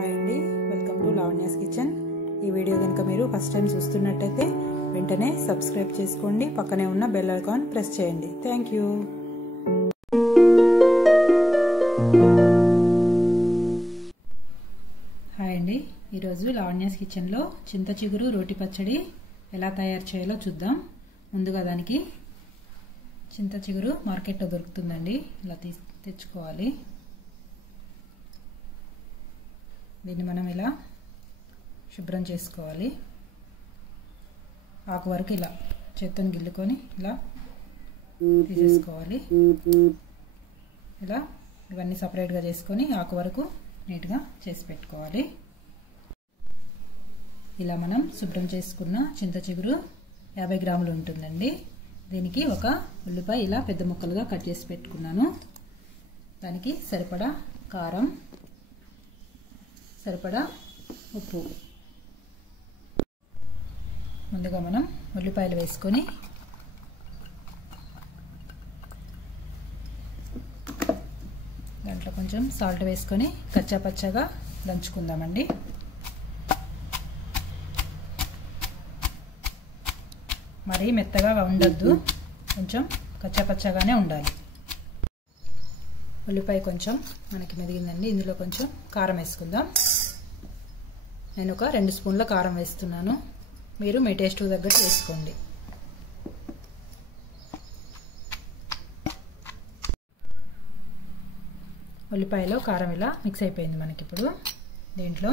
Hi అండి, welcome to Lavanya's kitchen. ఈ video కనుక మీరు ఫస్ట్ టైం చూస్తున్నట్టయితే వెంటనే సబ్స్క్రైబ్ చేసుకోండి, పక్కనే ఉన్న బెల్ ఐకాన్ ప్రెస్ చేయండి. Thank you. హాయ్ అండి, ఈరోజు లావణ్యాస్ కిచెన్లో చింత చిగురు రోటి పచ్చడి ఎలా తయారు చేయాలో చూద్దాం. ముందుగా దానికి చింత చిగురు మార్కెట్లో దొరుకుతుందండి, ఇలా తెచ్చుకోవాలి. దీన్ని మనం ఇలా శుభ్రం చేసుకోవాలి. ఆకు వరకు ఇలా చేత్తోని గిల్లుకొని ఇలా తీసేసుకోవాలి. ఇలా ఇవన్నీ సపరేట్గా చేసుకొని ఆకు వరకు నీట్గా చేసి పెట్టుకోవాలి. ఇలా మనం శుభ్రం చేసుకున్న చింత చిగురు 50 గ్రాములు ఉంటుందండి. దీనికి ఒక ఉల్లిపాయ ఇలా పెద్ద ముక్కలుగా కట్ చేసి పెట్టుకున్నాను. దానికి సరిపడా కారం, సరిపడా ఉప్పు. ముందుగా మనం ఉల్లిపాయలు వేసుకొని దాంట్లో కొంచెం సాల్ట్ వేసుకొని కచ్చా పచ్చగా దంచుకుందామండి. మరీ మెత్తగా ఉండొద్దు, కొంచెం కచ్చా పచ్చగానే ఉండాలి. ఉల్లిపాయ కొంచెం మనకి మెదిగిందండి. ఇందులో కొంచెం కారం వేసుకుందాం. నేను ఒక 2 స్పూన్ల కారం వేస్తున్నాను. మీరు మీ టేస్ట్ తగ్గట్టు వేసుకోండి. ఉల్లిపాయలో కారం ఇలా మిక్స్ అయిపోయింది మనకి. ఇప్పుడు దీంట్లో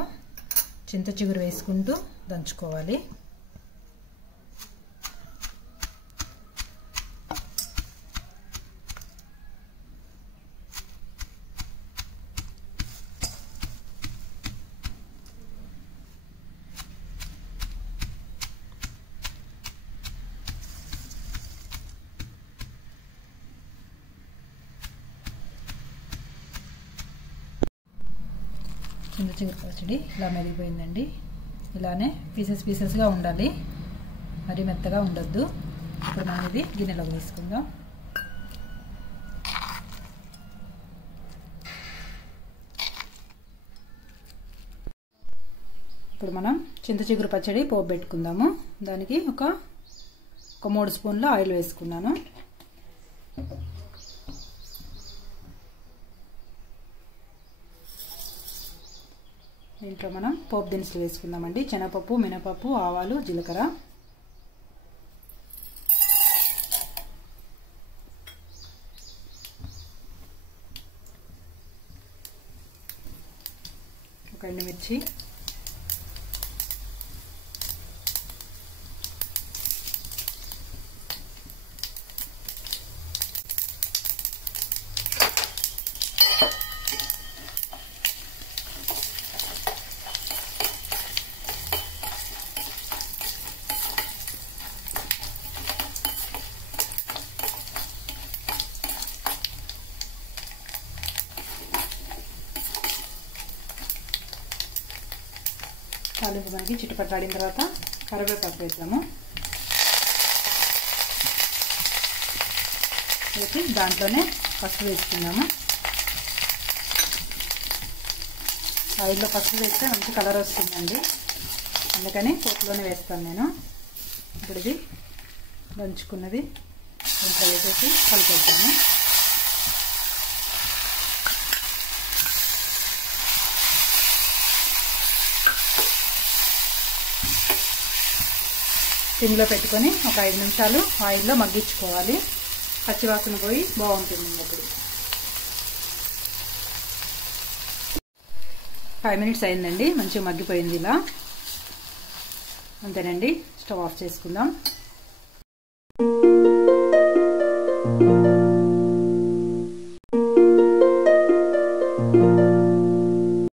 చింత చిగురు వేసుకుంటూ దంచుకోవాలి. చింత చిగురు పచ్చడి ఇలా మెదిగిపోయిందండి. ఇలానే పీసెస్గా ఉండాలి, మరి మెత్తగా ఉండొద్దు. ఇప్పుడు మనం ఇది గిన్నెలోకి తీసుకుందాం. ఇప్పుడు మనం చింత చిగురు పచ్చడి పోపు పెట్టుకుందాము. దానికి ఒక 3 స్పూన్ల ఆయిల్ వేసుకున్నాను. దీంట్లో మనం పోపు దినుసులు వేసుకుందామండి. శనగపప్పు, మినపప్పు, ఆవాలు, జీలకర్ర. ఒక ఎండుమిర్చి, తాలింపు మనకి చిట్టుపట్లాడిన తర్వాత కరివేపాకు వేద్దాము. వేసి దాంట్లోనే పసుపు వేసుకున్నాము. ఆయిల్లో పసుపు వేస్తే మంచి కలర్ వస్తుందండి, అందుకని పోపులోనే వేస్తాను నేను. ఇప్పుడు ఇది దంచుకున్నది దీంట్లో వేసేసి కలిపేద్దాము. సిమ్లో పెట్టుకొని ఒక 5 నిమిషాలు ఆయిల్లో మగ్గించుకోవాలి. పచ్చివాసన పోయి బాగుంటుంది. అప్పుడు 5 మినిట్స్ అయిందండి, మంచిగా మగ్గిపోయింది. ఇలా అంతేనండి, స్టవ్ ఆఫ్ చేసుకుందాం.